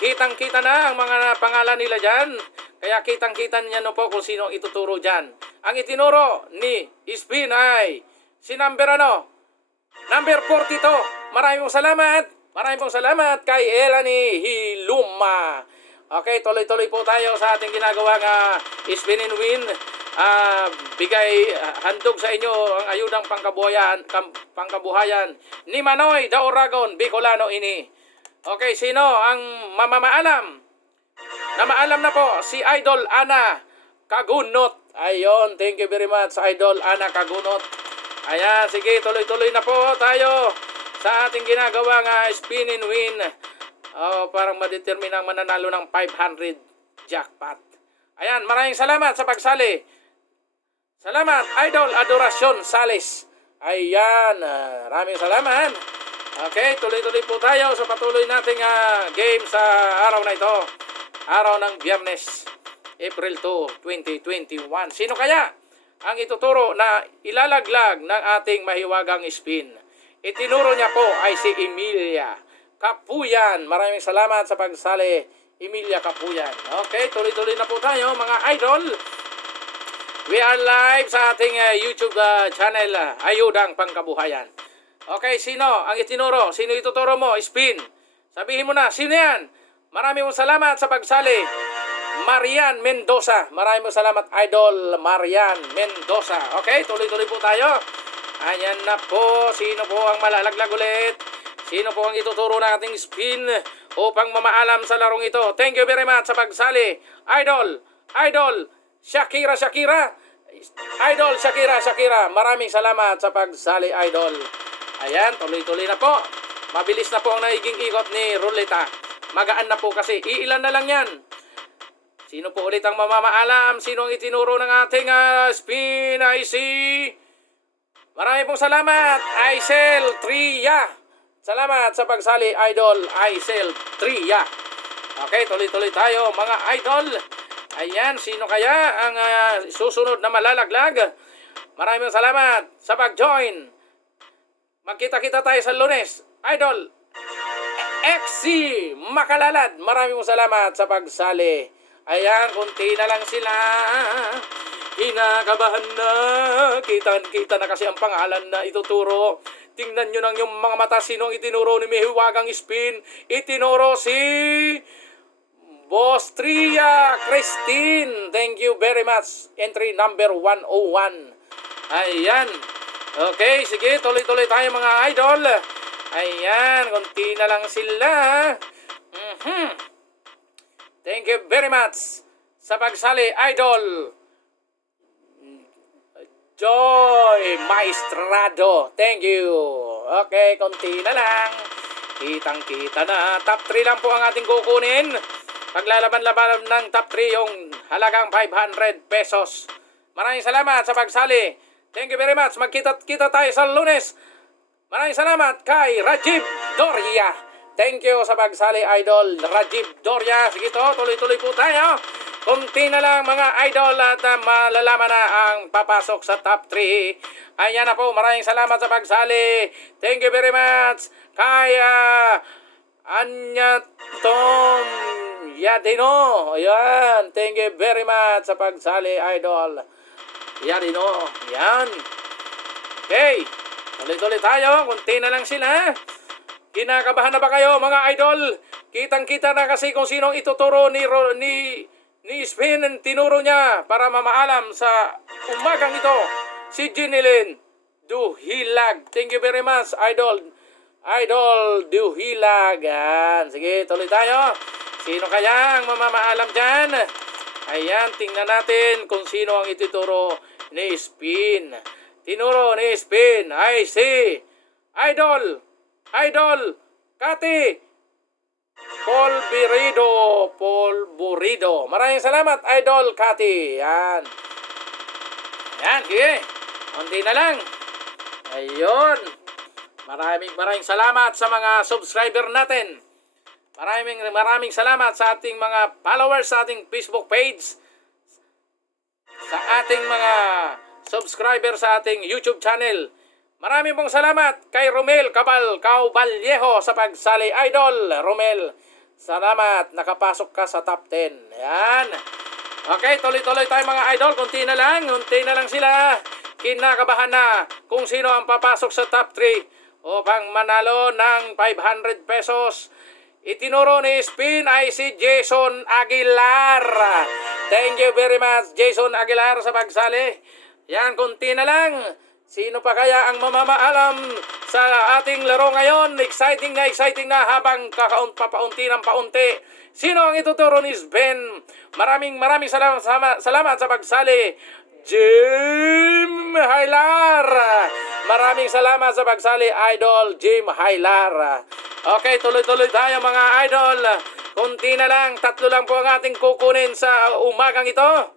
Kitang-kita na ang mga pangalan nila dyan. Kaya kitang-kita niya po kung sino ang ituturo dyan. Ang itinuro ni Spin ay si number Number 42. Maraming pong salamat kay Elani Hiluma. Okay, tuloy-tuloy po tayo sa ating ginagawang spin and win. Bigay handog sa inyo ang ayudang pangkabuhayan ni Manoy Dauragon Bicolano ini. Okay, sino ang mamamaalam? Na maalam na po si Idol Ana Kagunot. Ayon, thank you very much, Idol Ana Kagunot. Ayan, sige, tuloy-tuloy na po tayo sa ating ginagawang spin and win. Parang madetermine ang mananalo ng 500 jackpot. Ayan, maraming salamat sa pagsali. Salamat, Idol Adoracion Sales. Ayan, maraming salamat. Okay, tuloy-tuloy po tayo sa patuloy nating game sa araw na ito. Araw ng Biyernes, April 2, 2021. Sino kaya ang ituturo na ilalaglag ng ating mahiwagang spin? Itinuro niya po ay si Emilia Kapuyan. Maraming salamat sa pagsali, Emilia Kapuyan. Okay, tuloy-tuloy na po tayo mga idol. We are live sa ating YouTube channel, Ayudang Pangkabuhayan. Okay, sino ang itinuro? Sino ituturo mo? Spin. Sabihin mo na, sino yan? Maraming salamat sa pagsali, Marian Mendoza. Maraming salamat, Idol Marian Mendoza. Okay, tuloy-tuloy po tayo. Ayan na po. Sino po ang malalaglag ulit? Sino po ang ituturo ng ating spin upang mamaalam sa larong ito? Thank you very much sa pagsali, Idol Shakira. Idol Shakira. Maraming salamat sa pagsali, Idol. Ayan, tuloy-tuloy na po. Mabilis na po ang nagiging ikot ni Ruleta. Magaan na po kasi. Iilan na lang yan. Sino po ulit ang mamamaalam? Sino ang itinuro ng ating spin? I see. Maraming pong salamat, Aisel Tria. Salamat sa pagsali, Idol Aisel Tria. Okay, tuloy-tuloy tayo mga idol. Ayan, sino kaya ang susunod na malalaglag? Maraming salamat sa pag-join. Magkita-kita tayo sa Lunes. Idol XC Makalalad, maraming salamat sa pagsali. Ayan, kunti na lang sila. Kinakabahan na. Kita na kasi ang pangalan na ituturo Tingnan nyo ng yung mga mata. Sinong itinuro ni Mahiwagang Spin? Itinuro si Bostria Christine. Thank you very much. Entry number 101. Ayan. Okay, sige. Tuloy-tuloy tayo mga idol. Ayan. Kunti na lang sila. Thank you very much sa pagsali, idol. Joy Maestrado. Thank you. Okay, konti na lang. Kitang-kita na. Top 3 lang po ang ating kukunin. Paglalaban-laban ng top 3 yung halagang 500 pesos. Maraming salamat sa pagsali. Thank you very much. Magkita-kita tayo sa Lunes. Maraming salamat kay Rajiv Doria. Thank you sa pagsali, idol. Rajiv Doria. Sige to, tuloy-tuloy po tayo. Kunti na lang mga idol at malalaman na ang papasok sa top 3. Ayan na po, maraming salamat sa pagsali. Thank you very much kay Anya Tom Yadino. Ayan, thank you very much sa pagsali, idol. Yadino, ayan. Okay, tuloy-tuloy tayo. Kunti na lang sila. Kinakabahan na ba kayo mga idol? Kitang-kita na kasi kung sinong ituturo ni Spin. Tinuro niya para mamaalam sa umagang ito. Si Jinilin Duhilag. Thank you very much, idol. Idol Duhilag. Yan. Sige, tuloy tayo. Sino kaya ang mamamaalam dyan? Ayan, tingnan natin kung sino ang ituturo ni Spin. Tinuro ni Spin. I see. Idol Kati Polburido. Maraming salamat, idol Kati. Yan. Yan, sige. Kunti na lang. Ayun. Maraming salamat sa mga subscriber natin. Maraming salamat sa ating mga followers sa ating Facebook page. Sa ating mga subscriber sa ating YouTube channel. Maraming pong salamat kay Romel Cauballejo sa pagsali, idol. Romel, salamat. Nakapasok ka sa top 10. Yan. Okay, tuloy-tuloy tayo mga idol. Kunti na lang sila. Kinakabahan na kung sino ang papasok sa top 3 upang manalo ng 500 pesos. Itinuro ni Spin ay si Jason Aguilar. Thank you very much, Jason Aguilar, sa pagsali. Yan, kunti na lang. Sino pa kaya ang mamamaalam sa ating laro ngayon? Exciting na habang papaunti ng paunti. Sino ang ituturo ni Sven? Maraming salamat sa pagsali. Jim Hailar. Maraming salamat sa pagsali, idol Jim Hailar. Okay, tuloy-tuloy tayo mga idol. Kunti na lang, 3 lang po ang ating kukunin sa umagang ito.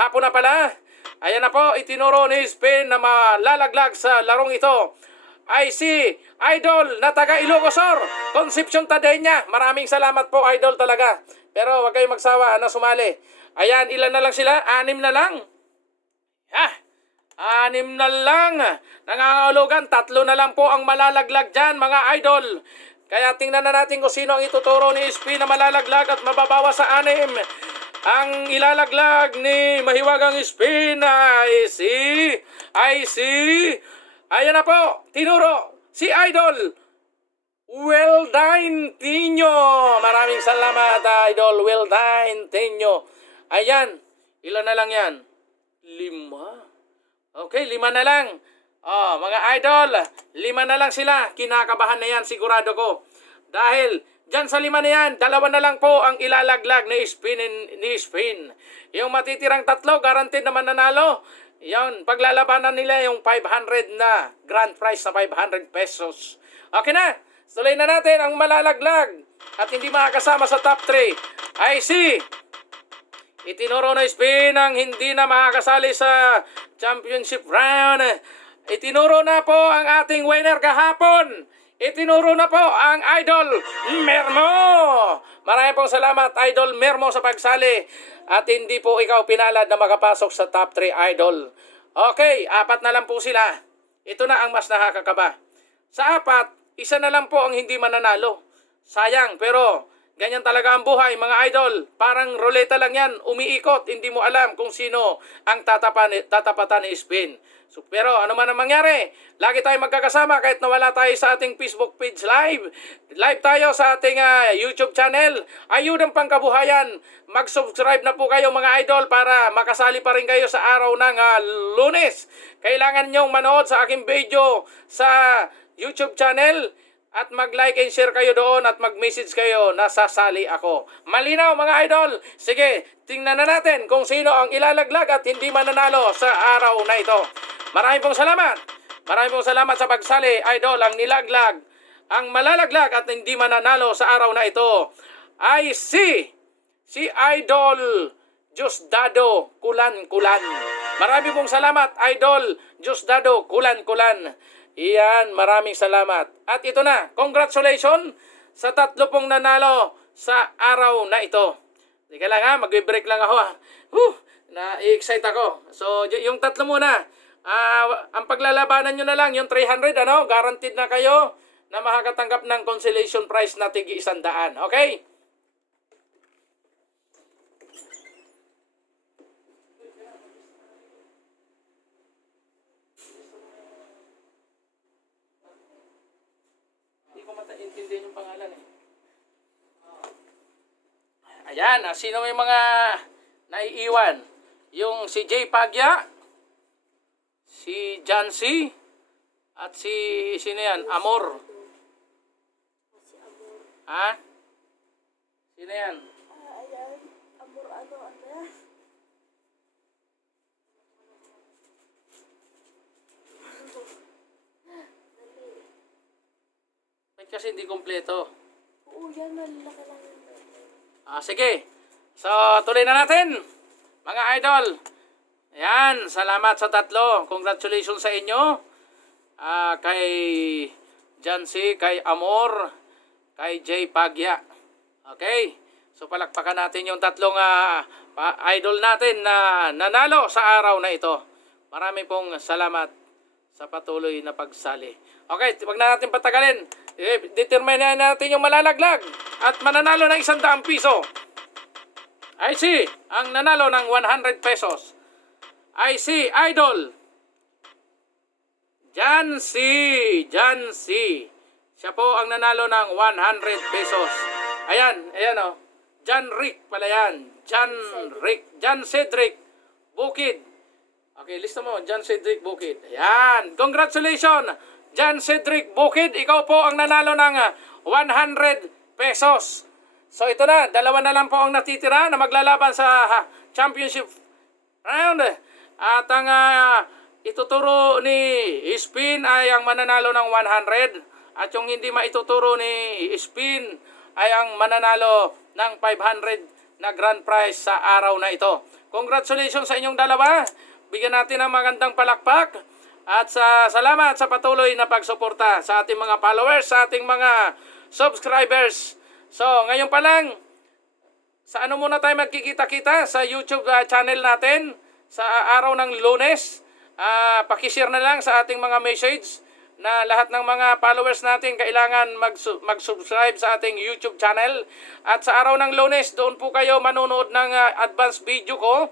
Hapon na pala. Ayan na po, itinuro ni Spin na malalaglag sa larong ito. I see, idol na taga Ilocosor, Concepcion Tadenya. Maraming salamat po, idol talaga. Pero wag kayong magsawa na sumali. Ayan, ilan na lang sila? 6 na lang. 6 na lang. Nangangahulugan, 3 na lang po ang malalaglag dyan, mga idol. Kaya tingnan na natin kung sino ang ituturo ni Spin na malalaglag at mababawa sa 6. Ang ilalaglag ni Mahiwagang Spin I see. Ayan na po, tinuro si idol Weldine Tino. Maraming salamat, idol Weldine Tino. Ayan, ilan na lang yan? 5. Okay, 5 na lang. Mga idol, 5 na lang sila. Kinakabahan na yan, sigurado ko. Dahil diyan sa 5 na yan, 2 na lang po ang ilalaglag ni Spin. Yung matitirang 3, guaranteed naman nanalo. Yan, paglalabanan nila yung 500 na grand prize na 500 pesos. Okay na, tuloy na natin ang malalaglag at hindi makakasama sa top 3. I see. Itinuro na Spin ang hindi na makakasali sa championship round. Itinuro na po ang ating winner kahapon. Itinuro na po ang idol Mermo. Maraming pong salamat, idol Mermo, sa pagsali. At hindi po ikaw pinalad na makapasok sa top 3, idol. Okay, 4 na lang po sila. Ito na ang mas nakakakaba. Sa 4, 1 na lang po ang hindi mananalo. Sayang, pero Ganyan talaga ang buhay, mga idol. Parang ruleta lang yan, umiikot. Hindi mo alam kung sino ang tatapatan ni spin. So, pero ano man ang mangyari, lagi tayo magkakasama kahit nawala tayo sa ating Facebook page live. Live tayo sa ating YouTube channel. Ayudang Pangkabuhayan. Mag-subscribe na po kayo mga idol para makasali pa rin kayo sa araw ng Lunes. Kailangan nyong manood sa aking video sa YouTube channel. At mag-like and share kayo doon at mag-message kayo na sasali ako. Malinaw mga idol. Sige, tingnan na natin kung sino ang ilalaglag at hindi mananalo sa araw na ito. Maraming pong salamat. Maraming pong salamat sa pagsali, idol. Ang nilaglag, ang malalaglag at hindi mananalo sa araw na ito ay si Idol Diosdado Kulan-Kulan. Maraming pong salamat, Idol Diosdado Kulan-Kulan. Iyan, maraming salamat. At ito na, congratulations sa 3 pong nanalo sa araw na ito. Teka lang ha, mag-break lang ako ha. Na-excite ako. So, yung 3 muna. Ang paglalabanan nyo na lang, yung 300, guaranteed na kayo na makakatanggap ng consolation prize na tig 100. Okay? Intindihan yung pangalan eh. Ayan, sino may mga naiiwan? Yung si Jay Pagya, si Jancy, at sino yan? Amor. Ha? Sino yan? Ayan, Amor ano. Kasi hindi kompleto. Oo, yan, malalaki lang yun. Sige. So, tuloy na natin. Mga idol. Ayan, salamat sa 3. Congratulations sa inyo. Kay Jancy, kay Amor, kay Jay Pagya. Okay. So, palakpakan natin yung 3 idol natin na nanalo sa araw na ito. Maraming pong salamat sa patuloy na pagsali. Okay, wag na natin patagalin. Determine natin yung malalaglag at mananalo ng 100 piso. I see ang nanalo ng 100 pesos. I see Idol Jancy. Siya po ang nanalo ng 100 pesos. Ayan oh. John Rick pala yan. John Cedric Bukid. Okay, lista mo, John Cedric Bukid. Ayan, congratulations, John Cedric Bukid. Ikaw po ang nanalo ng 100 pesos. So ito na, 2 na lang po ang natitira na maglalaban sa championship round. At ang ituturo ni Spin ay ang mananalo ng 100. At yung hindi maituturo ni Spin ay ang mananalo ng 500 na grand prize sa araw na ito. Congratulations sa inyong dalawa. Bigyan natin ng magandang palakpak. At salamat sa patuloy na pagsuporta sa ating mga followers, sa ating mga subscribers. So, ngayon pa lang, sa ano muna tayo magkikita-kita sa YouTube channel natin sa araw ng Lunes. Pakishare na lang sa ating mga message na lahat ng mga followers natin kailangan mag-subscribe sa ating YouTube channel. At sa araw ng Lunes, doon po kayo manonood ng advance video ko.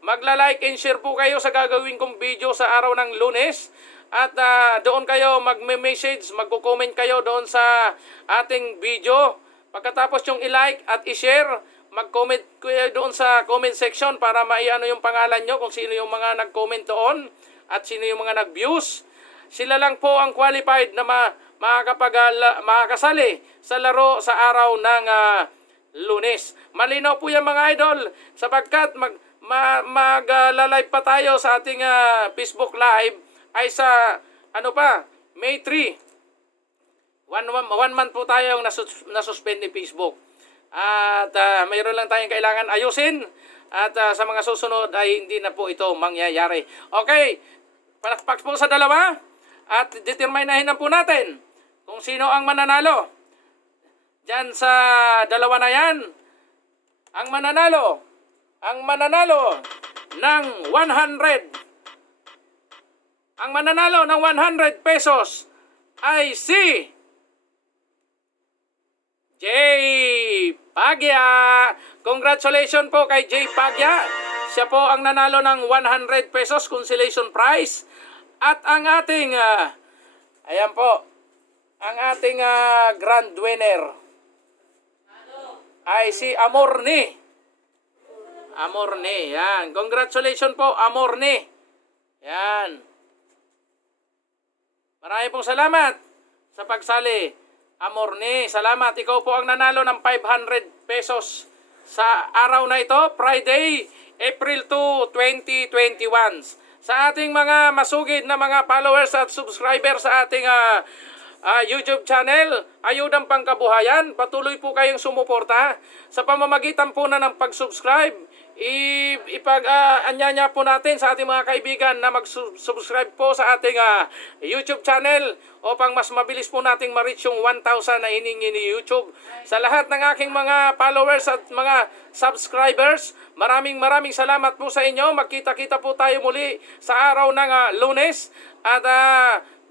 Magla-like and share po kayo sa gagawin kong video sa araw ng Lunes. At doon kayo magme-message, magko-comment kayo doon sa ating video. Pagkatapos yung i-like at i-share, mag-comment kayo doon sa comment section para maiano yung pangalan nyo kung sino yung mga nag-comment doon at sino yung mga nag-views. Sila lang po ang qualified na makakasali sa laro sa araw ng Lunes. Malinaw po yan mga idol sapagkat mag-live pa tayo sa ating Facebook Live ay sa May 3. One month po tayong nasuspend ni Facebook. At mayroon lang tayong kailangan ayusin. At sa mga susunod ay hindi na po ito mangyayari. Okay, palakpak po sa dalawa. At determinahin na po natin kung sino ang mananalo. Diyan sa dalawa na yan, ang mananalo ng 100. Ang mananalo ng 100 pesos ay si Jay Pagya. Congratulations po kay J. Pagya. Siya po ang nanalo ng 100 pesos consolation prize. At ang ating, ayan po, ang ating grand winner ay si Amorni. Amorni, yan. Congratulations po, Amorni. Yan. Marami pong salamat sa pagsali. Amorni, salamat. Ikaw po ang nanalo ng 500 pesos sa araw na ito, Friday, April 2, 2021. Sa ating mga masugid na mga followers at subscribers sa ating YouTube channel, Ayudang Pangkabuhayan, patuloy po kayong sumuporta sa pamamagitan po na ng pag-subscribe. Ipag-anyanya po natin sa ating mga kaibigan na mag-subscribe po sa ating YouTube channel upang mas mabilis po nating ma-reach yung 1,000 na hiningi ni YouTube. Sa lahat ng aking mga followers at mga subscribers, maraming salamat po sa inyo. Magkita-kita po tayo muli sa araw ng Lunes at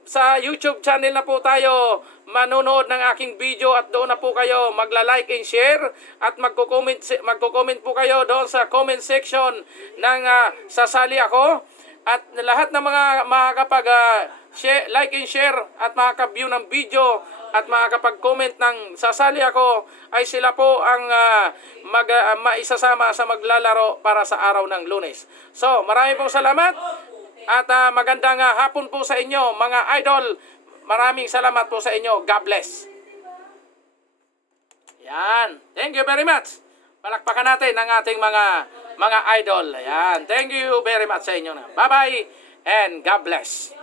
sa YouTube channel na po tayo manonood ng aking video at doon na po kayo magla-like and share at magko-comment po kayo doon sa comment section ng sasali ako at lahat ng mga makakapag like and share at makaka-view ng video at makakapag-comment ng sasali ako ay sila po ang maisasama sa maglalaro para sa araw ng Lunes. So, marami pong salamat. At magandang hapon po sa inyo, mga idol. Maraming salamat po sa inyo. God bless. Yan. Thank you very much. Palakpakan natin ang ating mga idol. Yan. Thank you very much sa inyo. Bye-bye and God bless.